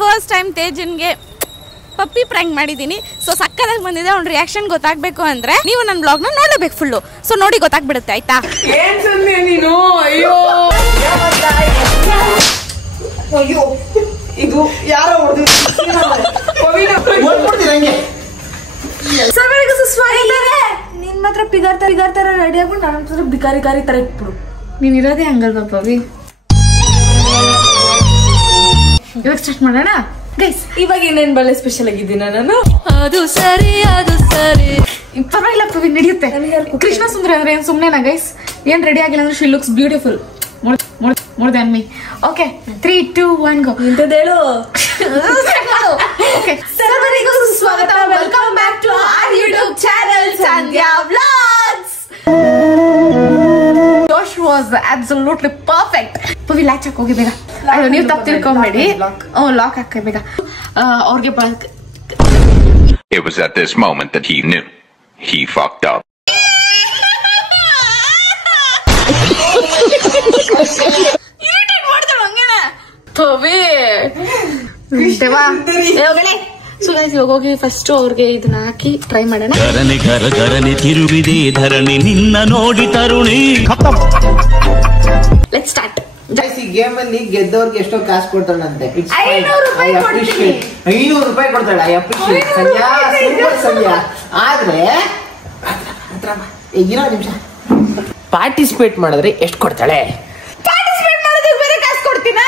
First time ತೇಜನ್ಗೆ ಪಪ್ಪಿ prank ಮಾಡಿದ್ದೀನಿ. So ಸಕ್ಕದಾಗಿ ಬಂದಿದೆ. ಅವ್ನ ರಿಯಾಕ್ಷನ್ ಗೊತ್ತಾಗಬೇಕು ಅಂದ್ರೆ ನೀವು ನನ್ನ ಬ್ಲಾಗ್ನ ನೋಡಬೇಕು ಫುಲ್ಲು. ಸೊ ನೋಡಿ ಗೊತ್ತಾಗ್ಬಿಡುತ್ತೆ ಆಯ್ತಾ. ಏನ್ ಸುಮ್ಮನೆ ನೀನು? ಅಯ್ಯೋ ಅಯ್ಯೋ ಇದು ಯಾರೋ ನಿನ್ ಮಾತ್ರ ಪಿಗಾರ್ ತರ ರೆಡಿ ಆಗ್ಬಿಟ್ಟು ನನ್ನ ಹತ್ರ ಬಿಕಾರಿ ತರ ಇಟ್ಬಿಡು. ನೀನ್ ಇರೋದೇ ಹಂಗಲ್ವಾ ಪವಿ. ಇವಾಗ ಸ್ಟಾರ್ಟ್ ಮಾಡೋಣ ಗೈಸ್. ಇವಾಗ ಏನೇನ್ ಬಳೆ ಸ್ಪೆಷಲ್ ಆಗಿದ್ದೀನ ನಾನು? ಅದು ಸರಿ ಪರವಾಗಿಲ್ಲ ಪವಿ, ನಡೆಯುತ್ತೆ. ಕೃಷ್ಣ ಸುಂದರಿ ಅಂದ್ರೆ ಏನ್ ಸುಮ್ನೆನಾ ಗೈಸ್? ಏನ್ ರೆಡಿ ಆಗಿಲ್ಲ ಅಂದ್ರೆ she looks beautiful more than me. Okay, 3, 2, 1 go. ಇಂತದೇಳು. Okay, ಸರ್ವರಿಗೂ ಸ್ವಾಗತ. Welcome back to our YouTube channel Sandhya Vlogs. Josh was absolutely perfect. Pavi latch ಹಾಕಿ ಹೋಗಿ ಬೇಗ. ಅಯ್ಯೋ ನೀವು ತಪ್ಪು ತಿಳ್ಕೊಂಬೇಡಿ. ಲಾಕ್ ಹಾಕಿ ಬೇಗ. ಅವ್ರಿಗೆ It was at this moment that he knew he fucked up. ಹೋಗಿ ಫಸ್ಟ್ ಅವ್ರಿಗೆ ಇದನ್ನ ಹಾಕಿ ಟ್ರೈ ಮಾಡೋಣ. ಧರಣಿ ತಿರುಗಿದೆ ಧರಣಿ ನಿನ್ನ ನೋಡಿ ತರುಣಿ. Let's start. ಈ ಗೇಮ್ ಅಲ್ಲಿ ಗೆದ್ದವ್ರಿಗೆ ಎಷ್ಟೋ ಕಾಸು ಕೊಡ್ತಾಳಂತೆ. 500 ರೂಪಾಯಿ ಕೊಡ್ತಾಳೆ. I appreciate Sandhya, super Sandhya. ಆದ್ರೆ ಇರೋ ನಿಮಿಷ ಪಾರ್ಟಿಸಿಪೇಟ್ ಮಾಡಿದ್ರೆ ಎಷ್ಟು ಕೊಡ್ತಾಳೆ? ಪಾರ್ಟಿಸಿಪೇಟ್ ಮಾಡೋದಕ್ಕೆ ಬೇರೆ ಕಾಸು ಕೊಡ್ತೀನಾ?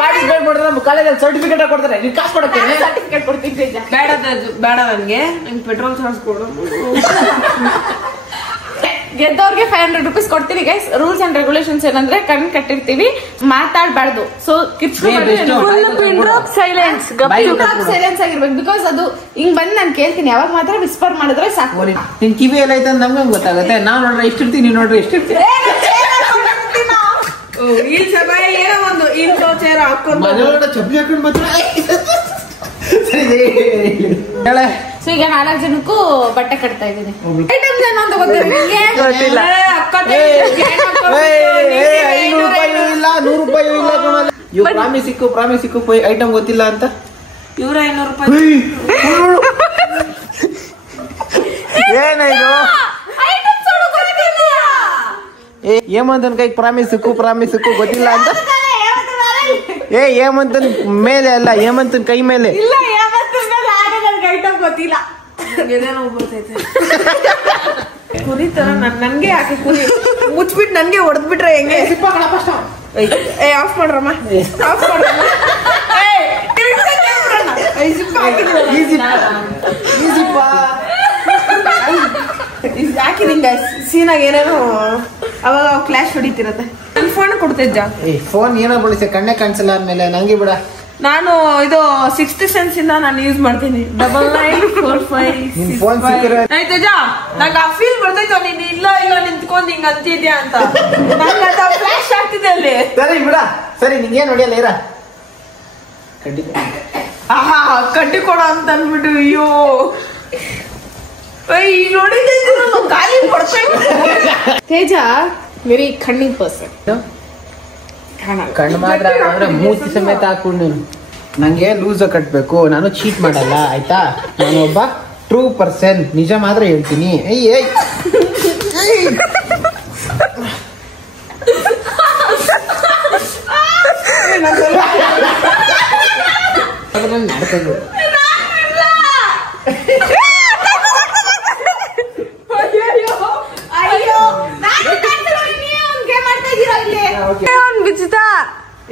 ಪಾರ್ಟಿಸಿಪೇಟ್ ಮಾಡಿದ್ರೆ ನಮ್ಮ ಕಾಲೇಜಲ್ಲಿ ಸರ್ಟಿಫಿಕೇಟ್ ಕೊಡ್ತಾರೆ. ನೀನು ಕಾಸು ಕೊಡಕ್ಕೆ ಸರ್ಟಿಫಿಕೇಟ್ ಕೊಡ್ತೀನಿ. ಬೇಡ ನನ್ಗೆ ಪೆಟ್ರೋಲ್ ಚಾರ್ಜ್ ಕೊಡು. ಗೆದ್ದವ್ರಿಗೆ 500 ರೂಪೀಸ್ ಕೊಡ್ತೀನಿ ಗೈಸ್. ರೂಲ್ಸ್ ಅಂಡ್ ರೆಗ್ಯುಲೇಷನ್ಸ್ ಏನಂದ್ರೆ ಕಣ್ ಕಟ್ಟಿರ್ತೀವಿ, ಮಾತಾಡ್ಬಾರ್ದು. ಸೊ ಸೈಲೆನ್ಸ್ ಆಗಿರ್ಬೇಕು. ಬಿಕಾಸ್ ಅದು ಹಿಂಗ್ ಬಂದ್ ನಾನು ಕೇಳ್ತೀನಿ, ಯಾವಾಗ ಮಾತ್ರ ವಿಸ್ಪರ್ ಮಾಡಿದ್ರೆ ಸಾಕು. ನಿನ್ ಕಿವಿ ಎಲ್ಲ ಐತೆ ನಮ್ಗೆ ಗೊತ್ತಾಗುತ್ತೆ. ನಾವ್ ನೋಡ್ರೆ ಎಷ್ಟಿರ್ತೀನಿ, ನೀವ್ ನೋಡ್ರೆ ಎಷ್ಟಿರ್ತೀನಿ. ಈ ಸಭೆ ಏನೋ ಒಂದು ಇಂಟೋ ಚೇರ್ ಹಾಕೊಂಡು ಚಪ್ಪಲಿ ಹಾಕೊಂಡು ಹೇಳೆ. ಸೊ ಈಗ 4 ಜನಕ್ಕೂ ಬಟ್ಟೆ ಕಟ್ತಾ ಇದ್ದೀನಿ. ಐಟಮ್ಸ್ ಏನು ಅಂತ ಗೊತ್ತಿಲ್ಲ ನಿಮ್ಗೆ? 500 ರೂಪಾಯಿ ಇಲ್ಲ, 100 ರೂಪಾಯಿ ಇಲ್ಲ ಕಣಲ್ಲ. ಇವ್ ಪ್ರಾಮಿಸ್ ಸಿಕ್ಕು ಐಟಮ್ ಗೊತ್ತಿಲ್ಲ ಅಂತ ಇವ್ರ 500 ರೂಪಾಯಿ ಏನಾಯ್ತು? ಹೇಮಂತನ್ ಕೈ ಪ್ರಾಮಿಸ್ ಸಿಕ್ಕು ಗೊತ್ತಿಲ್ಲ ಅಂತ. ಹೇಮಂತನ್ ಮೇಲೆ ಅಲ್ಲ, ಹೇಮಂತನ್ ಕೈ ಮೇಲೆ. ಐಟಮ್ ಗೊತ್ತಿಲ್ಲ. ಬರ್ತೈತೆ ಕುರಿ ತರ ನನ್ಗೆ ಯಾಕೆ ಕುರಿ ಮುಚ್ಬಿಟ್ಟು ನನ್ಗೆ ಹೊಡೆದ್ಬಿಟ್ರೆ ಹೆಂಗೆ? Of ಮಾಡ್ರಮ್ಮ, of ಮಾಡ್ರಮ್ಮ. ಹಾಕಿದಿಂಗ ಸೀನಾಗ ಏನೇನೋ ಅವಾಗ ಕ್ಲಾಶ್ ಹೊಡಿತಿರತ್ತೆ. ನನ್ ಫೋನ್ ಕೊಡ್ತಿದ್ದ. ಫೋನ್ ಏನೋ ಬಳಸಿ ಕಣ್ಣೆ ಕಾಣಿಸಲ್ಲ ಆದ್ಮೇಲೆ ನಂಗೆ ಬಿಡ. ನಾನು ಇದು 6th ಸೆನ್ಸ್ ಇಂದ ನಾನು ಯೂಸ್ ಮಾಡ್ತೀನಿ. 9945 ಆಯ್ತಾ? ನಂಗೆ ಆ ಫೀಲ್ ಬರ್ತೈತೆ ನೀನ್ ಇಲ್ಲ ನಿಂತ್ಕೊಂಡ್ ಹಿಂಗ ಅಂತಿದ್ಯಾ ಅಂತ. ನಂಗೆ ಅದ ಫ್ಲಾಶ್ ಆಗ್ತಿದೆ ಅಲ್ಲಿ. ಸರಿ ಬಿಡ, ಸರಿ ನಿಂಗೇನ್ ಹೊಡಿಯಲ್ಲ ಇರ. ಕಡ್ಡಿ ಕೊಡ ಅಂತ ಅಂದ್ಬಿಟ್ಟು ಅಯ್ಯೋ ನೋಡಿ ಗಾಳಿ ಕೊಡ್ತಾ. ತೇಜ ವೆರಿ ಕಣ್ಣಿಂಗ್ ಪರ್ಸನ್. ಕಣ್ಣು ಮಾತ್ರ ಅಂದ್ರೆ ಮೂತಿ ಸಮೇತ ಹಾಕೊಂಡು ನಂಗೆ ಲೂಸ್ ಕಟ್ಬೇಕು. ನಾನು ಚೀಟ್ ಮಾಡಲ್ಲ ಆಯ್ತಾ. ನಾನು ಒಬ್ಬ ಟ್ರೂ ಪರ್ಸನ್, ನಿಜ ಮಾತ್ರ ಹೇಳ್ತೀನಿ.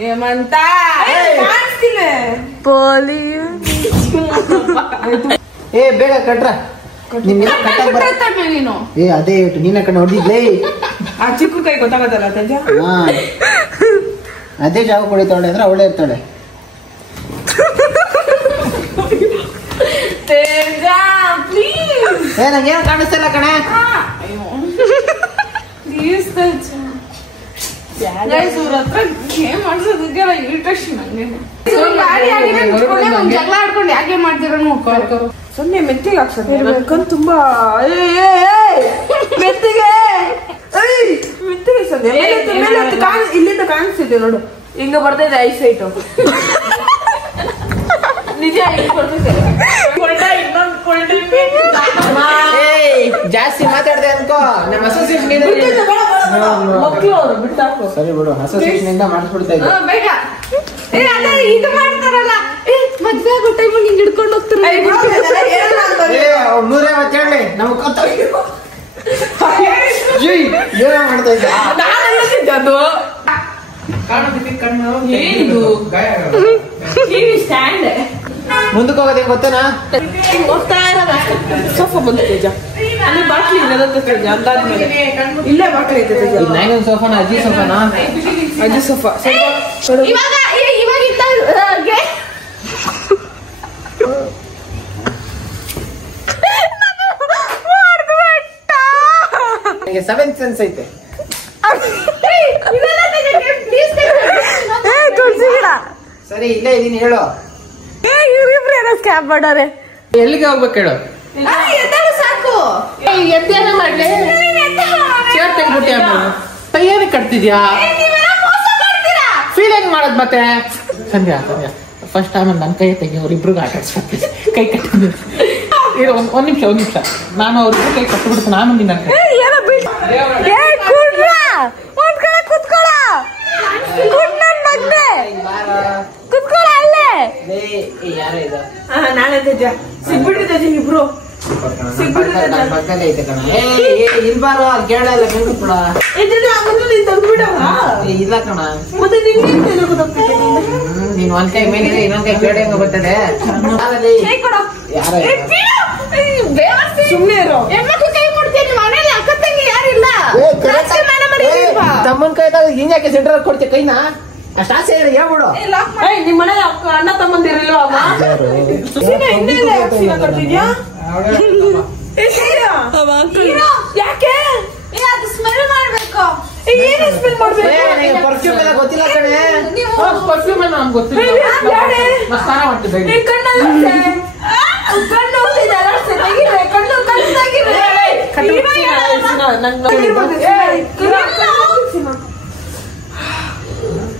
ಹೇಮಂತ ಪೋಲಿ ಬೇಗ ಕಟ್ರ. ನೀನು ಅದೇ ನೀನ ಕಣ್ಣು ಹೊಡೆದಿದ್ಲೇ. ಆ ಚಿಕ್ಕ ಕೈ ಗೊತ್ತಾಗತ್ತಲ್ಲ ತೇಜ. ಅದೇ ಜಾಗ ಕೊಡಿತಾಳೆ ಅಂದ್ರೆ ಅವಳೇ ಇರ್ತಾಳೆ. ನಂಗೇನು ಕಾಣಿಸ್ತಿಲ್ಲ ಕಣೆ. ಜಗಳ ಆಡ್ಕೊಂಡು ಯಾಕೆ ಮಾಡ್ತೀರ? ಸೊನ್ನೆ ಮೆತ್ತಿಗೆ ಹಾಕ್ಸೋದು ತುಂಬಾ ಮೆತ್ತಿಗೆ ಮೆತ್ತಿಗೆ ಇಲ್ಲಿಂದ ಕಾಣಿಸ್ತಿದ್ದೆ ನೋಡು. ಹಿಂಗ ಬರ್ತಾ ಇದೆ ಐಸೈಟು. ಜಾಸ್ತಿ ಮಾತಾಡ್ದೆ ಅನ್ಕೋ ನಮ್ಮ ಅಸೋಸಿಯೇಷನ್ ಸರಿ ಬಿಡು ಅಸೋಸಿಯೇಷನ್ ಇಂದ ಮಾಡಿಸ್ಬಿಡ್ತಾ ಇದ್ದೆ ಬೇಗ ಇದು ಮಾಡ್ತಾರಲ್ಲ ಮದ್ವೆ ಆಗೋ ಟೈಮಲ್ಲಿ ಹಿಂಗ್ ಹಿಡ್ಕೊಂಡು ಹೋಗ್ತಾರೆ 150 ಹೇಳಿ ನಮ್ಗೆ ಏನ ಮಾಡ್ತಾ ಇದ್ದ ಮುಂದಕ್ಕೆ ಹೋಗೋದೇ ಗೊತ್ತನಾ ಹೋಗ್ತಾ ಇರೋದ ಸೋಫಾ ಬಂದು ತೇಜ ಅಲ್ಲಿ ಬಾಟ್ಲಿ ಇದೆ ಅಂದಾದ್ಮೇಲೆ ಇಲ್ಲೇ ಬಾಟ್ಲಿ ಐತೆ ತೇಜ ನಾಯಿನ ಸೋಫಾನ ಅಜ್ಜಿ ಸೋಫಾನಾ ಅಜ್ಜಿ ಸೋಫಾ ಇವಾಗ ನನಗೆ 7th ಸೆನ್ಸ್ ಐತೆ ಸರಿ ಇಲ್ಲೇ ಇದೀನಿ ಹೇಳು ಸ್ಕ್ಯಾಪ್ ಮಾಡಾರೆ ಎಲ್ಲಿಗೆ ಹೋಗ್ಬೇಕು ಹೇಳು ಸಾಕು ಎಂತೇನ ಮಾಡ್ಲಿ ಚೇರ್ ತೆಗ್ಬಿಟ್ಟಿ ಏನಕ್ಕೆ ಕಟ್ತಿದ್ಯಾ ಫೀಲ್ ಹೆಂಗ್ ಮಾಡೋದ್ ಮತ್ತೆ ಸಂಧ್ಯಾ ಫಸ್ಟ್ ಟೈಮ್ ನನ್ನ ಕೈ ತೆಗಿ ಅವ್ರಿಬ್ರಿಗೂ ಆಟ ಆಡ್ಸ್ಬೇಕು ಕೈ ಕಟ್ಟಿದ್ದು ಒಂದ್ ನಿಮಿಷ ನಾನು ಅವ್ರಿಗೂ ಕೈ ಕಟ್ಟಿಬಿಡ್ತು ನಾನು ನಿನ್ನ ನಾಳೆ ತೇಜ ಸಿಗ್ಬಿಟ್ರಿ ತೇಜ ಇಬ್ರು ಇಲ್ಬಾರ ಕೇಳಲ್ಲ ಬೆಂಗ್ಬಿಡ ಇಲ್ಲ ಕಣ ಮತ್ತೆ ನೀನ್ ಒಂದ್ ಕೈ ಮೇಲೆ ಇನ್ನೊಂದ್ ಕೈ ಕೇಳಿ ಹೆಂಗ ಬರ್ತದೆ ಸುಮ್ನೆ ಇರೋ ತಮ್ಮನ್ ಕೈದಾಗ ಹಿಂಗ್ಯಾಕೆ ಸೆಂಟರ್ ಕೊಡ್ತೀಯ ಕೈನ ಅಷ್ಟ ಆಸೆ ಹೇಳಿ ಹೇಳ್ಬಿಡು ನಿಮ್ ಮನೆ ಅಣ್ಣ ತಮ್ಮಂದಿರಲ್ವಾ ಯಾಕೆ ಸ್ಮೆಲ್ ಮಾಡ್ಬೇಕು ಏನು ಸ್ಮೆಲ್ ಮಾಡ್ಬೇಕು ಪರ್ಫ್ಯೂಮ್ ಎಲ್ಲ ಗೊತ್ತಿಲ್ಲ ಕಣೆ ಪರ್ಫ್ಯೂಮ್ ನಮ್ಗೆ ಗೊತ್ತಿಲ್ಲ ಸ್ನಾನ ಮಾಡ್ತಿದ್ದೆ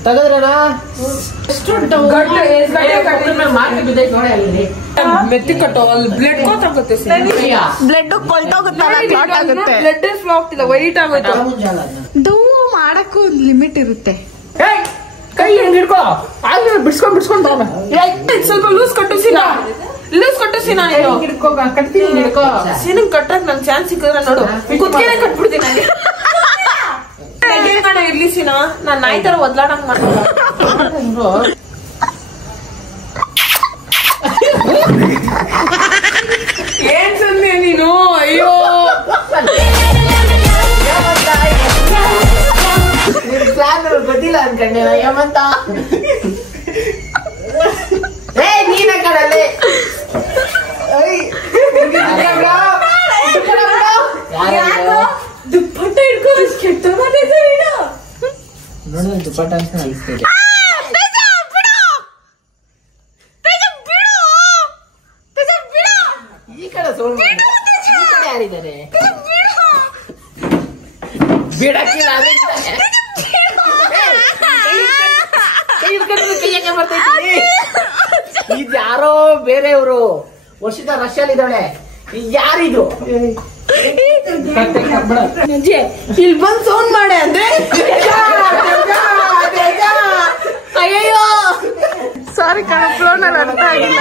ತಗದ್ರಣ ಮೆತ್ತಿ ಕಟ್ಟೋ ಅಲ್ಲಿ ಬ್ಲಡ್ ಗೊತ್ತಾಗುತ್ತೆ ಬ್ಲಡ್ ಕೊಲ್ಟೋಗುತ್ತೆ ಬ್ಲಡ್ ಫ್ಲೋ ಆಗ್ತಿಲ್ಲ ವೈಟ್ ಆಗೋಯ್ತು ಡೂ ಮಾಡಕ್ಕೂ ಒಂದು ಲಿಮಿಟ್ ಇರುತ್ತೆ ಕೈ ಹೆಂಗ್ ಹಿಡ್ಕೋ ಆಗ ಬಿಡ್ಸ್ಕೊಂಡ್ ಸ್ವಲ್ಪ ಲೂಸ್ ಕಟ್ಟು ಸೀನಾ ಹಿಡ್ಕೋ ಕಟ್ತೀನಿ ಹಿಡ್ಕೋ ಸೀನಿಗೆ ಕಟ್ಟಕ್ ನನ್ ಚಾನ್ಸ್ ಸಿಕ್ಕಿದ್ರೆ ನೋಡು ಕುತ್ಕೆನೆ ಕಟ್ಬಿಡ್ತೀನಿ ಕಣ ಇರ್ಲಿ ಸೀನಾ ನಾನ್ ನಾಯಿ ತರ ಒದ್ಲಾಡಂಗ್ ಮಾಡ್ತೀನಿ ಏನ್ ಸಂದೆ ನೀನು ಅಯ್ಯೋ ಗೊತ್ತಿಲ್ಲ ಅನ್ಕಂಡೆ ಹೇಮಂತ ನೀನ ಕಡಲೆ ದುಪ್ಪಟ್ಟ ಹಿಡ್ಕೊಂಡು ಕೆಟ್ಟ ನೋಡು ದುಪ್ಪಟ್ಟ ಅಂತ ಅನಿಸ್ತೇನೆ ಈ ಕಡೆ ಸೋಲ್ ಈ ಕಡೆ ಯಾರಿದ್ದಾರೆ ಬಿಡಕ್ಕಿಲ್ಲ ಇದು ಯಾರೋ ಬೇರೆಯವರು ವರ್ಷದ ರಷ್ಯಲ್ಲಿ ಇದ್ದಾಳೆ ಯಾರಿದು ಇಲ್ಲಿ ಬಂದ್ ಸೌಂಡ್ ಮಾಡೆ ಅಂದ್ರೆ ಅಯ್ಯೋ ಸಾರಿ ಕಣ ಫ್ಲೋನಲ್ಲಿ ಅರ್ಥ ಆಗಿಲ್ಲ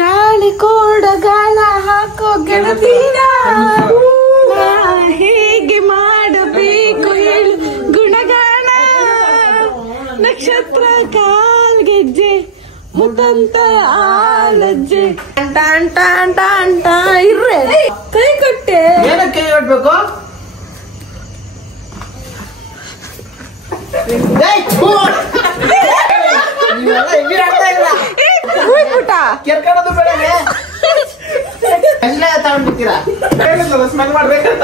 ಗಾಳಿ ಕೋಡ ಗಾಳ ಹಾಕೋ ಗೆಳತಿನ ಹೇಗೆ ಮಾಡಬೇಕು ಹೇಳು ಗುಣಗಾನ ನಕ್ಷತ್ರ ಕಾಲ್ಗೆಜ್ಜೆ ಮುದಂತ ಆಲಜ್ಜೆ ಟಾಂಟ ಇರ್ರೆ ಕೈ ಕಟ್ಟೆ ಏನಕ್ಕೆ ಕೈ ಕಟ್ಬೇಕು ಕೆರ್ಕೊಳ್ಳೋದು ಬೇಡನೆ ತಗೊಂಡ್ಬಿಡ್ತೀರಾ ಸ್ಮೆಲ್ ಮಾಡ್ಬೇಕಂತ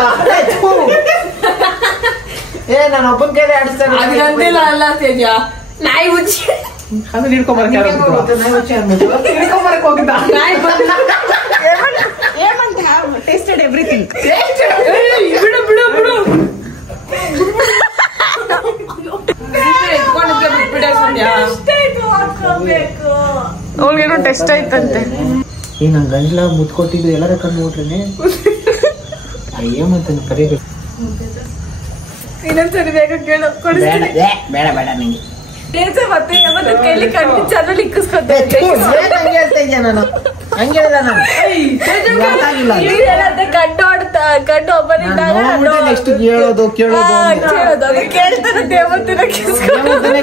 ನಾನು ಒಬ್ಬನ ಕೈಲಿ ಆಡಿಸ್ತೇನೆ ಅದಿರಂತಿಲ್ಲ ಅಲ್ಲ ತೇಜ ನಾಯಿ ಮುಚ್ಚಿ ಅದನ್ನ ಹಿಡ್ಕೊಂಬರಕ್ ಹಿಡ್ಕೊಂಬರಕ್ ಹೋಗಿದ್ದ ನಾಯಿ ಬಂದ ಟೇಸ್ಟೆಡ್ ಎವ್ರಿಥಿಂಗ್ ಬಿಡು ಬಿಡು ಬಿಡು ಬಿಡ ಸಂಧ್ಯಾ ಅವಳಿಗೇನೋ ಟೆಸ್ಟ್ ಆಯ್ತಂತೆ. ಈ ನನ್ ಗಂಡ್ಲ ಮುತ್ಕೊಟ್ಟಿದ್ದು ಎಲ್ಲರ ಕಣ್ಣು ನೋಡ್ರೇನೆ ಏಮಂತ ಕರೀಬೇಕು. ಇನ್ನೊಂದ್ಸರಿ ಬೇಗ ಕೇಳು. ಬೇಡ ಬೇಡ ನಿಂಗೆ ಮತ್ತೆ ಯಾವತ್ತ ಕೇಳಿ ಕಣ್ಣು ಚೆನ್ನಾಗಿ ಇಕ್ಕಿಸ್ಕೊತೆ. ನಾನು ಹಂಗೆ ಕಣ್ಣು ಒಬ್ಬನಿದ್ದಾಗ ನೆಕ್ಸ್ಟ್ ಕೇಳೋದು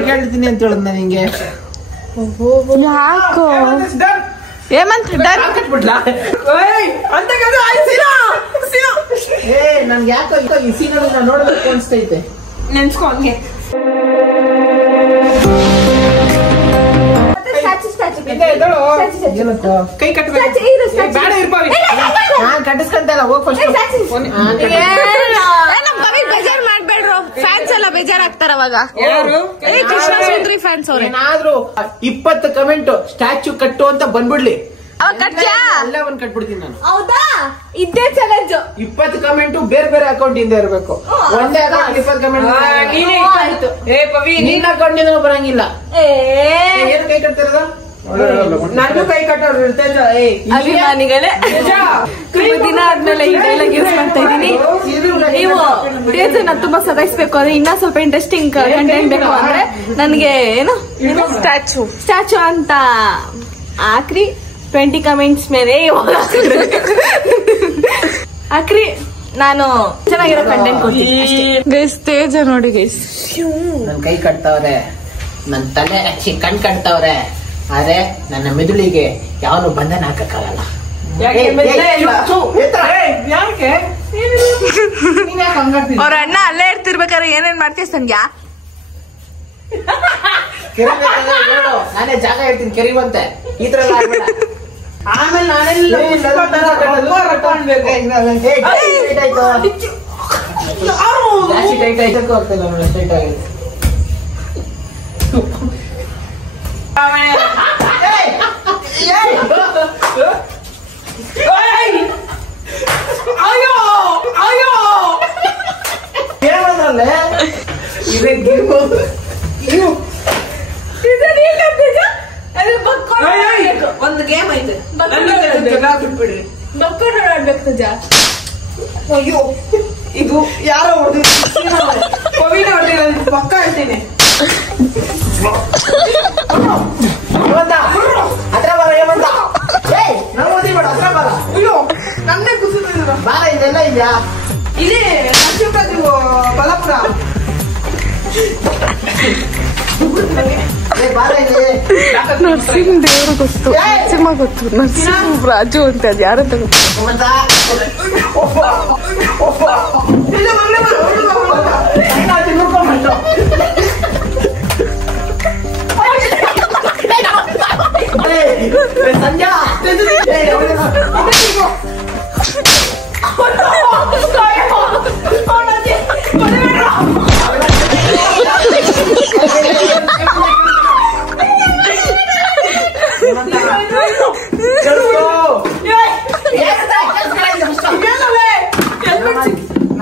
ಕೇಳ್ತೀನಿ ಅಂತ ಹೇಳುದು ನನಗೆ. ಯಾಕೋ ಹೇಮಂತ್ ನನ್ಗೆ ಯಾಕೋ ಈ ಸೀನ್ ನೋಡ್ಬೇಕು ಅನ್ಸ್ತೈತೆ. ನೆನ್ಸ್ಕೊ ಹಂಗೆ. ಕೈ ಕಟ್ಟಿಸ್ಕೊಂತಲ್ಲ ಹೋಗ್ ಫಸ್ಟ್. ಬೇಜಾರ್ ಮಾಡ್ಬೇಡ್ರು, ಫ್ಯಾನ್ಸ್ ಎಲ್ಲ ಬೇಜಾರಾಗ್ತಾರ ಅವಾಗ. ಕೃಷ್ಣ ಸುಂದ್ರಿ ಫ್ಯಾನ್ಸ್ ಅವ್ರೆ. ಏನಾದ್ರೂ 20 ಕಮೆಂಟ್ ಸ್ಟ್ಯಾಚ್ಯೂ ಕಟ್ಟು ಅಂತ ಬಂದ್ಬಿಡ್ಲಿ, ಅವಾಗ ಕಟ್ಟ್ಯಾ ಅಲ್ಲೇ ಒಂದ್ ಕಟ್ಬಿಡ್ತೀನಿ ನಾನು. ಹೌದಾ? ಇದ್ದೇ ಚಾಲೆಂಜ್. 20 ಕಮೆಂಟ್ ಬೇರೆ ಬೇರೆ ಅಕೌಂಟ್ ಇಂದ ಇರ್ಬೇಕು. ಒಂದೇ ಅಕೌಂಟ್ 20 ಕಮೆಂಟ್ ನಿನ್ನ ಅಕೌಂಟ್ ಇಂದ ಬರಂಗಿಲ್ಲ. ಏನ್ ಕೈ ಕಟ್ತಿರೋದ? ನಾನು ಕೈ ಕಟ್ಟೋರು ಅಭಿಮಾನಿಗಳೇ, ದಿನ ಆದ್ಮೇಲೆ ಈ ಡೈಲಾಗ್ ಯೂಸ್ ಮಾಡ್ತಾ ಇದೀನಿ. ನೀವು ಡೇಸ್ ತುಂಬಾ ಸದಾಯಿಸ್ಬೇಕು ಅಂದ್ರೆ ಇನ್ನ ಸ್ವಲ್ಪ ಇಂಟ್ರೆಸ್ಟಿಂಗ್ ಕಂಟೆಂಟ್ ಬೇಕು ಅಂದ್ರೆ ನನ್ಗೆ ಏನು ಸ್ಟ್ಯಾಚು ಅಂತ ಹಾಕ್ರಿ. 20 ಕಮೆಂಟ್ಸ್ ಮೇಲೆ ಹಾಕ್ರಿ, ನಾನು ಚೆನ್ನಾಗಿರೋ ಕಂಟೆಂಟ್ ಕೊಡ್ತೀನಿ. ಗೈಸ್ ತೇಜ ನೋಡಿ ಗೈಸ್, ನನ್ ಕೈ ಕಟ್ತವ್ರೆ, ನನ್ ತಲೆ ಹಚ್ಚಿ ಕಣ್ ಕಟ್ತವ್ರೆ, ಆದ್ರೆ ನನ್ನ ಮೆದುಳಿಗೆ ಯಾವನು ಬಂಧನ ಹಾಕಕ್ಕಾಗಲ್ಲ. ಅವ್ರ ಅಣ್ಣ ಅಲ್ಲೇ ಇರ್ತಿರ್ಬೇಕಾದ್ರೆ ಏನೇನ್ ಮಾಡ್ತೀಯ ಸಂಧ್ಯಾ? ನಾನೇ ಜಾಗ ಹೇಳ್ತೀನಿ ಕೆರಿವಂತೆ, ಈ ತರ ಆಮೇಲೆ ನಾನೆಲ್ಲ ಒಂದು ಗೇಮ್ ಐತೆ, ಬಿಟ್ಬಿಡ್ರಿ. ಬಕ್ಕೊಂಡು ಆಡ್ಬೇಕು ನಿಜ. ಅಯ್ಯೋ, ಇದು ಯಾರೋ ಹೊಡೆದಿನ ಹೊಡೆದಿಲ್ಲ, ಪಕ್ಕ ಹೇಳ್ತೀನಿ. ಹತ್ರ ಬರ ಏಮಂತ, ನಾವು ಓದಿಬೇಡ, ಹತ್ರ ಬರ. ಅಯ್ಯೋ, ನನ್ನೇ ಕುಸಿದ್ರು. ಬಾರ, ಇದೆಲ್ಲ ಇದೆಯಾ? ಇಲ್ಲಿ ಬಲಪುರ. ನರ್ಸಿಂಗ್ ದೇವ್ರು ಗೊತ್ತು, ಸಿನಿಮಾ ಗೊತ್ತು, ನರ್ಸಿಂಗ್ ರಾಜು ಅಂತ ಅದು ಯಾರಂತ ಗೊತ್ತು. ಸಂಜಾ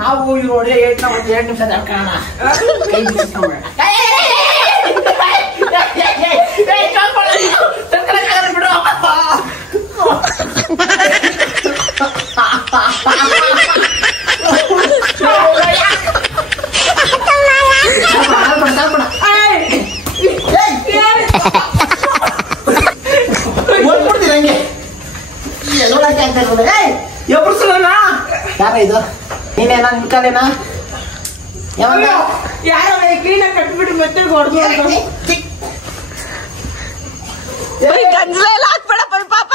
ನಾವು ನೋಡಿ 2 ನಿಮಿಷ ತಡ್ಕೋಣ. ಯಾರ ಇದು? ನೀನೇನಾ ನಿಲ್ಕಲೇನಾ? ಯಾರೋ ಕ್ಲೀನಾಗಿ ಕಟ್ಬಿಟ್ಟು ಮತ್ತೆ ಹೊಡೆದು ಗಂಜಲೆಲ್ಲ ಹಾಕ್ಬೇಡಪ್ಪ ಪಾಪ.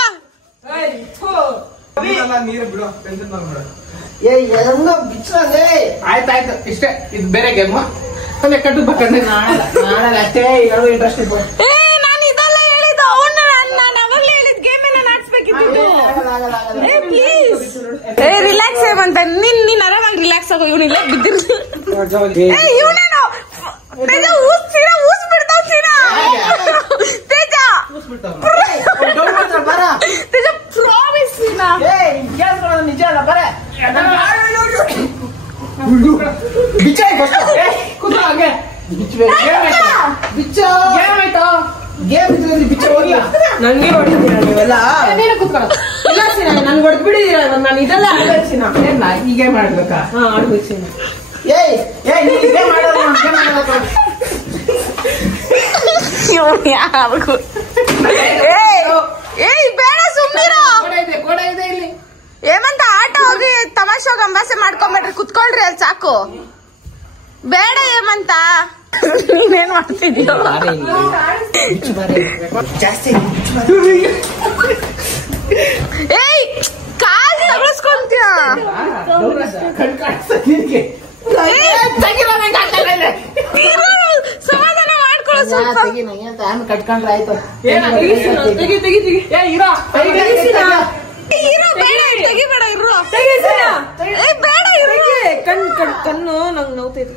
ಆಯ್ತಾಯ್ತು, ಇಷ್ಟೇ. ಇದು ಬೇರೆ ಗೇಮ್. ಕಟ್ಟು ಬೇಕಂದ್ರೆ ನಾಳೆ ಅಷ್ಟೇ. ಇಂಟ್ರೆಸ್ಟ್ ಇದೆ. ನಾನು ಇದೆಲ್ಲ ಹೇಳಿದ್ದು ಅವನ್ನ, ನಾನು ಅವಾಗಲೇ ಹೇಳಿದ್ ಗೇಮ್ ಎಲ್ಲ ನಾಡ್ಸ್ಬೇಕಿದ್ದು. ರಿಲ್ಯಾಕ್ಸ್ ಹೇಮಂತ, ನೀನ್ ಆರಾಮಾಗಿ ರಿಲ್ಯಾಕ್ಸ್ ಆಗೋ. ಇವನು ಇಲ್ಲ ಬಿದ್ದಿರ್ಲಿ. ಇವನೇನು ತೇಜ ಊಸ್ ಬಿಡ್ತಾವ ಸೀನಾ. ತೇಜ ತೇಜ ಪ್ರಾಮಿಸ್ ಸೀನಾ. ನಿಜ ಅಲ್ಲ, ಬರ ಬಿಚ್ಚ. ಗೇಮ್ ಇದ್ರಲ್ಲಿ ಪಿಚ್ಚರ್ ಹೋಗಿಲ್ಲ. ನಂಗೆ ಹೊಡಿತೀರಾ ನೀವೆಲ್ಲ? ನೀನೇ ಕೂತ್ಕೊಳ್ಳೋ. ಇಲ್ಲ ಸೀನಾ, ನನ್ಗೆ ಹೊಡೆದ್ಬಿಡಿದೀರ. ನಾನು ಇದೆಲ್ಲ ಆಡ್ಬೇಕು ಸೀನಾ. ಹೀಗೆ ಮಾಡ್ಬೇಕಾ? ಹಾ, ಆಡ್ಬೇಕು ಸೀನಾ. ಏಯ್ ನೀ ಇದೇ ಮಾಡೋದು, ಹಂಗೆ ಮಾಡ್ಬೇಕು. ಯಾರಿಗೂ ಏಯ್ ಬೇಡ ಸುಮ್ಮನಿರೋ. ಗೋಡ ಇದೆ ಇಲ್ಲಿ. ಏಮಂತ ಆಟ ಹೋಗಿ ತಮಾಷೆ ಹೋಗಿ ಅಂಬಾಸೆ ಮಾಡ್ಕೊಂಬೇಡ್ರಿ, ಕುತ್ಕೊಳ್ರಿ ಅಲ್ಲಿ ಸಾಕು. ಬೇಡ ಏಮಂತ. ನೀನೇನ್ ಮಾಡ್ತಿದ್ಯೋ? ಜಾಸ್ತಿ ಏಯ್ ಕಾಲ್ ತಗಸ್ಕೊಂತೀಯ. ಸಮಾಧಾನ ಮಾಡ್ಕೊಳ್ಳೋ ಸ್ವಲ್ಪ. ಕಟ್ಕೊಂಡ್ರೆ ಆಯ್ತು. ತೆಗಿಬೇಡ ಇರು. ಬೇಡ ಇರು. ಕಣ್ಣು ನಂಗೆ ನೋವ್ತೈತೆ.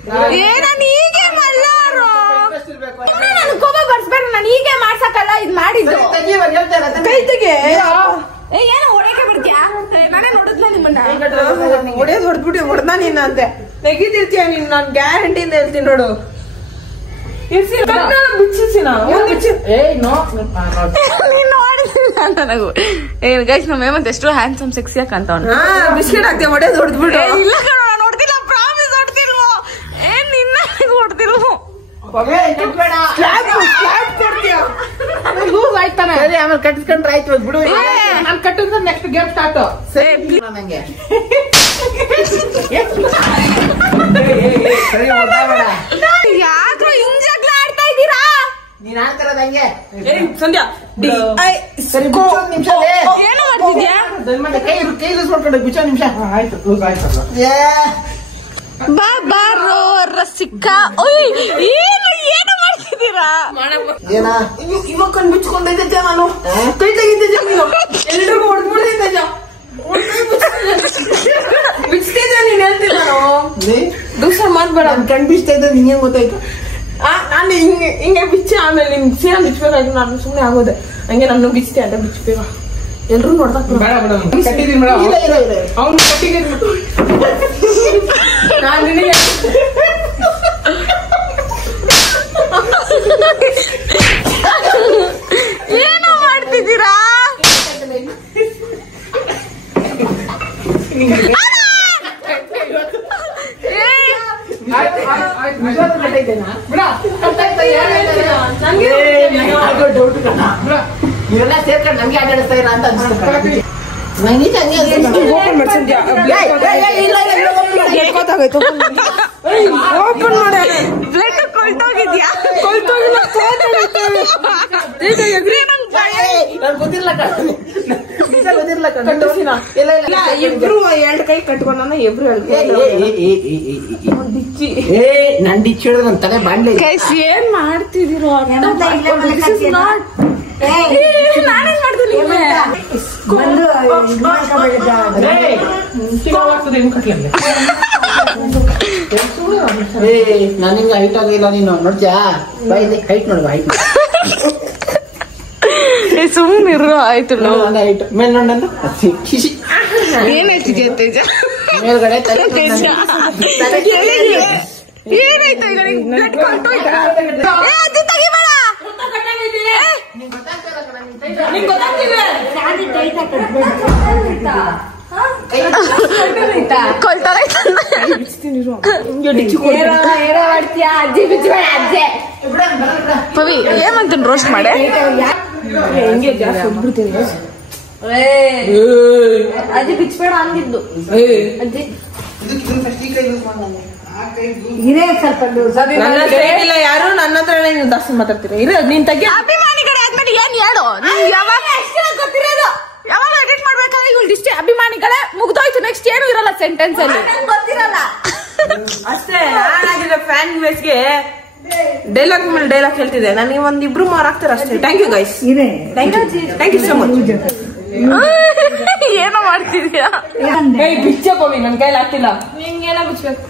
ನಾನು ಹೀಗೆ ಮಲ್ಲಾರು. ನಾನು ಕೋಪ ಬರ್ಸ್ಬೇಡ. ನಾನು ಹೀಗೆ ಮಾಡ್ಸಕ್ಕಲ್ಲ ಇದ್ ಮಾಡಿದ್ದು. ಕೈ ತೆಗೆ. ಏನೋ ಹೊಡೆಯಕ್ಕೆ ಬಿಡ್ತೀಯಾ? ನಾನೇ ನೋಡಿದ್ಲ ನಿಮ್ಮನ್ನ. ಹೊಡೆಯೋದು ಹೊಡೆದ್ಬಿಟ್ಟು ಹೊಡೆದ ನಿನ್ನ ಅಂತೆ. ತೆಗಿತಿರ್ತೀಯ ನೀನ್. ನಾನು ಗ್ಯಾರಂಟಿಯಿಂದ ಹೇಳ್ತೀನಿ ನೋಡು. ನನಗೂ ಗೈಸ್ ನಮ್ಮ ಹೇಮಂತ್ ಎಷ್ಟು ಹ್ಯಾಂಡ್ಸಮ್ ಸೆಕ್ಸಿ ಅಂತ ಬಿಸ್ಕೆಟ್ ಹಾಕ್ತೀಯ. ಹೊಡೆಯೋದು ಹೊಡೆದ್ಬಿಟ್ಟು. ಇಲ್ಲ ನೋಡ್ತಿಲ್ಲ, ಪ್ರಾಮಿಸ್ ಹೊಡ್ತಿಲ್ವೋ? ಏನ್ ನಿನ್ನ ಹೊಡ್ತಿಲ್ವೋ? ಲೂಸ್ ಆಯ್ತಾನೆ. ಆಮೇಲೆ ಕಟ್ಕೊಂಡ್ರೆ ಆಯ್ತು ಬಿಡು. ನಾನು ಕಟ್ಟಿದ್ರೆ ನೆಕ್ಸ್ಟ್ ಗೇಮ್ ಸ್ಟಾರ್ಟ್. ನಂಗೆ ಯಾಕೆ ಹಿಂಜಾಗ್ಲ ಆಡ್ತಾ ಇದ್ದೀರಾ? ನೀನ್ ಆಡ್ತಿರೋದು ಹಂಗೆ. ಸಂಧ್ಯಾ ಸರಿ ನಿಮಿಷ ಏನು ಮಾಡ್ತಿದ್ಯಾ? ಕೈ ಲೂಸ್ ಮಾಡ್ಕೊಂಡು ಬಿಚ್ಚ ನಿಮಿಷ. ಆಯ್ತು ಲೂಸ್ ಆಯ್ತು. ಬಾರೋ ರಸಿಕ. ಏನು ಮಾಡ್ತಿದ್ದೀರಾ? ಏನಾ ಇವಾಗ ಕಣ್ ಬಿಚ್ಕೊಂಡಿದ್ದೆ ನಾನು. ಕೈ ತೆಗಿತಿದ್ದೆ ನೀನು. ಎಲ್ರಿಗೂ ಹೊಡೆದ್ಬಿಡ್ತಿದ್ದೆ. ಬಿಚ್ತಿದ್ದೆ ನೀನ್ ಹೇಳ್ತಿದ್ದ. ದೂಸ ಮಾಡ್ಬೇಡ. ಕಣ್ ಬಿಚ್ತಾ ಇದ್ದ ನಿಂಗೆ ಗೊತ್ತಾಯ್ತು. ನಾನು ಹಿಂಗೆ ಬಿಚ್ಚಿ ಆಮೇಲೆ ನಿನ್ ಸೀನಾ ಬಿಚ್ಬೇಕಾಯ್ತು. ನಾನು ಸುಮ್ಮನೆ ಆಗೋದೆ. ಹಂಗೆ ನಾನು ಬಿಚ್ತೆ ಅಂತ ಬಿಚ್ಚಬೇಕ. ಎಲ್ರು ನೋಡ್ದಾಗ ನಾನು ನಿನಗೆ ಏನೋ ಮಾಡ್ತಿದ್ದೀರಾ? ಇವೆಲ್ಲ ಸೇರ್ಕೊಂಡು ನಮ್ಗೆ ಆಟಾಡಿಸ್ತಾ ಇಲ್ಲ ಅಂತ ಅನ್ಸುತ್ತೆ. ಓಪನ್ ಮಾಡ. ಬ್ಲಡ್ ಕೊಲ್ತೋಗಿದ್ಯಾ? ಇಬ್ರು ಎರಡು ಕೈ ಕಟ್ಕೊಂಡ ಇಬ್ರು ನನ್ ಡಿಚ್ ಹೇಳಿದ್ರೆ ನನ್ ತಲೆ ಬಾಂಡ್ಲೆ. ಏನ್ ಮಾಡ್ತಿದ್ದೀರೋ? ನಾನೇನ್ ಮಾಡ್ತೀನಿ? ನಾನು ಹಿಂಗ ಹೈಟ್ ಆಗಿಲ್ಲ. ನೀನು ನೋಡ್ತೀಯಾ? ಹೈಟ್ ನೋಡುವ ಹೈಟ್ ಸುಮ್ನಿರು. ಆಯ್ತು ಹೈಟ್ ಮೇಲೆ ನೋಡ. ಏನ್ ಹೇಳ್ತಿದ್ಯಾ ತೇಜ? ಮೇಲ್ಗಡೆ ಏನಾಯ್ತು? ಅದು ತೆಗಿಬೇಡ. ಪವಿ ಏಮಂತ ರೋಸ್ಟ್ ಮಾಡೆ. ಅಜ್ಜಿ ಬಿಚ್ಬೇಡ ಅಂದಿದ್ದು. ಅಜ್ಜಿ ಯಾರು ನನ್ನ ಹತ್ರ ಜಾಸ್ತಿ ಮಾತಾಡ್ತೀರ. ನೀನ್ ತಗ್ಗಿ ಅಭಿಮಾನಿಗಳ ಆದ್ಮೇಲೆ ಏನ್ ಹೇಳು? ಯಾವಾಗ ಗೊತ್ತಿರೋದು? ಯಾವಾಗ ಎಡಿಟ್ ಮಾಡ್ಬೇಕಾದ್ರೆ ಇವ್ಳು ಇಷ್ಟೇ ಅಭಿಮಾನಿಗಳೇ ಮುಗ್ದೋಯ್ತು. ನೆಕ್ಸ್ಟ್ ಏನು ಇರಲ್ಲ ಸೆಂಟೆನ್ಸ್ ಅಲ್ಲಿ. ಗೊತ್ತಿರಲ್ಲ ಅಷ್ಟೇ. ನಾನಾಗಿರೋ ಫ್ಯಾನ್ ಬೇಸ್ಗೆ ಡೈಲಾಗ್ ಮೇಲೆ ಡೈಲಾಗ್ ಹೇಳ್ತಿದ್ದೆ. ನನಗೆ ಒಂದಿಬ್ರು ಮಾರಾಕ್ತಾರೆ ಅಷ್ಟೇ. Thank you guys. Thank you so much. ಏನೋ ಮಾಡ್ತಿದ್ಯಾ? ಬಿಚ್ಚೋಕೋವಿ ನನ್ ಕೈಲಿ ಆಗ್ತಿಲ್ಲ. ನಿಂಗೇನೋ ಬಿಚ್ಬೇಕು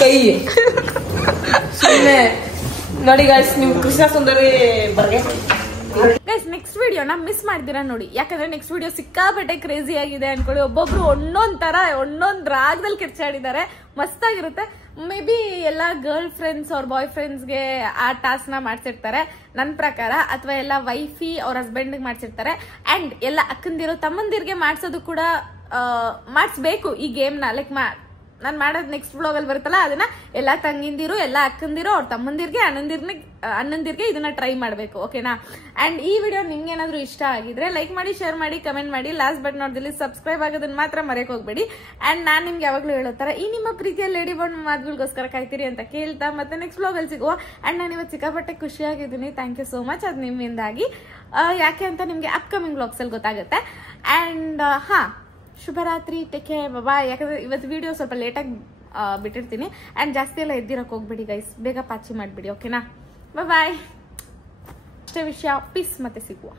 ಕೈ. ಸುಮ್ಮನೆ ನೋಡಿ ಗೈಸ್, ನಿಮ್ ಕೃಷ್ಣ ಸುಂದರಿ ಬರ್ಗೆ ಗೈಸ್. ನೆಕ್ಸ್ಟ್ ವಿಡಿಯೋನ ಮಿಸ್ ಮಾಡ್ತೀರಾ ನೋಡಿ. ಯಾಕಂದ್ರೆ ನೆಕ್ಸ್ಟ್ ವಿಡಿಯೋ ಸಿಕ್ಕಾಪಟ್ಟೆ ಕ್ರೇಜಿ ಆಗಿದೆ ಅನ್ಕೊಳ್ಳಿ. ಒಬ್ಬೊಬ್ರು ಒಂದೊಂದ್ ತರ ಒಂದೊಂದ್ ರಾಗದಲ್ಲಿ ಕಿರ್ಚಾಡಿದ್ದಾರೆ. ಮಸ್ತಾಗಿರುತ್ತೆ. ಮೇ ಬಿ ಎಲ್ಲ ಗರ್ಲ್ ಫ್ರೆಂಡ್ಸ್ ಅವ್ರ ಬಾಯ್ ಫ್ರೆಂಡ್ಸ್ಗೆ ಆ ಟಾಸ್ಕ್ ನ ಮಾಡ್ಸಿರ್ತಾರೆ ನನ್ನ ಪ್ರಕಾರ, ಅಥವಾ ಎಲ್ಲ ವೈಫಿ ಅವ್ರ ಹಸ್ಬೆಂಡ್ ಮಾಡ್ಸಿರ್ತಾರೆ. ಅಂಡ್ ಎಲ್ಲ ಅಕ್ಕಂದಿರೋ ತಮ್ಮಂದಿರ್ಗೆ ಮಾಡ್ಸೋದು ಕೂಡ ಮಾಡಿಸ್ಬೇಕು ಈ ಗೇಮ್ ನ. ಲೈಕ್ ನಾನ್ ಮಾಡೋದು ನೆಕ್ಸ್ಟ್ ವ್ಲಾಗ್ ಅಲ್ಲಿ ಬರುತ್ತಲ್ಲ, ಅದನ್ನ ಎಲ್ಲಾ ತಂಗಿಂದಿರು, ಎಲ್ಲಾ ಅಕ್ಕಂದಿರು, ಅವ್ರ ತಮ್ಮಂದಿರ್ಗೆ, ಅಣ್ಣಂದಿರ್ಗೆ ಇದನ್ನ ಟ್ರೈ ಮಾಡ್ಬೇಕು. ಓಕೆನಾ? ಅಂಡ್ ಈ ವಿಡಿಯೋ ನಿಮ್ಗೆ ಏನಾದ್ರು ಇಷ್ಟ ಆಗಿದ್ರೆ ಲೈಕ್ ಮಾಡಿ, ಶೇರ್ ಮಾಡಿ, ಕಮೆಂಟ್ ಮಾಡಿ. Last but not the subscribe ಆಗೋದನ್ನ ಮಾತ್ರ ಮರೆಯಕ್ ಹೋಗ್ಬೇಡಿ. ಅಂಡ್ ನಾನ್ ನಿಮ್ಗೆ ಯಾವಾಗ್ಲೂ ಹೇಳೋತರ ಈ ನಿಮ್ಮ ಪ್ರೀತಿಯ ಲೇಡಿ ಬಾಂಡ್ ಮಾತುಗಳಿಗೋಸ್ಕರ ಕಾಯ್ತೀರಿ ಅಂತ ಕೇಳ್ತಾ ಮತ್ತೆ ನೆಕ್ಸ್ಟ್ ವ್ಲಾಗ್ ಅಲ್ಲಿ ಸಿಗುವ. ಅಂಡ್ ನಾನು ಇವತ್ತು ಸಿಕ್ಕಾಪಟ್ಟೆ ಖುಷಿಯಾಗಿದ್ದೀನಿ. Thank you so much. ಅದು ನಿಮ್ಮಿಂದಾಗಿ. ಯಾಕೆ ಅಂತ ನಿಮ್ಗೆ ಅಪ್ಕಮಿಂಗ್ ವ್ಲಾಗ್ಸ್ ಅಲ್ಲಿ ಗೊತ್ತಾಗುತ್ತೆ. ಅಂಡ್ ಶುಭರಾತ್ರಿ, ಟೇಕ್ ಕೇರ್, ಬಾಯ್. ಯಾಕಂದ್ರೆ ಇವತ್ತು ವಿಡಿಯೋ ಸ್ವಲ್ಪ ಲೇಟಾಗಿ ಬಿಟ್ಟಿರ್ತೀನಿ. ಅಂಡ್ ಜಾಸ್ತಿ ಎಲ್ಲ ಎದ್ದಿರಕ್ ಹೋಗ್ಬೇಡಿ ಗೈಸ್, ಬೇಗ ಪಾಚಿ ಮಾಡ್ಬಿಡಿ. ಓಕೆನಾ? ಬಾಯ್. ಅಷ್ಟೇ ವಿಷಯ. ಪೀಸ್ ಮತ್ತೆ ಸಿಗುವ.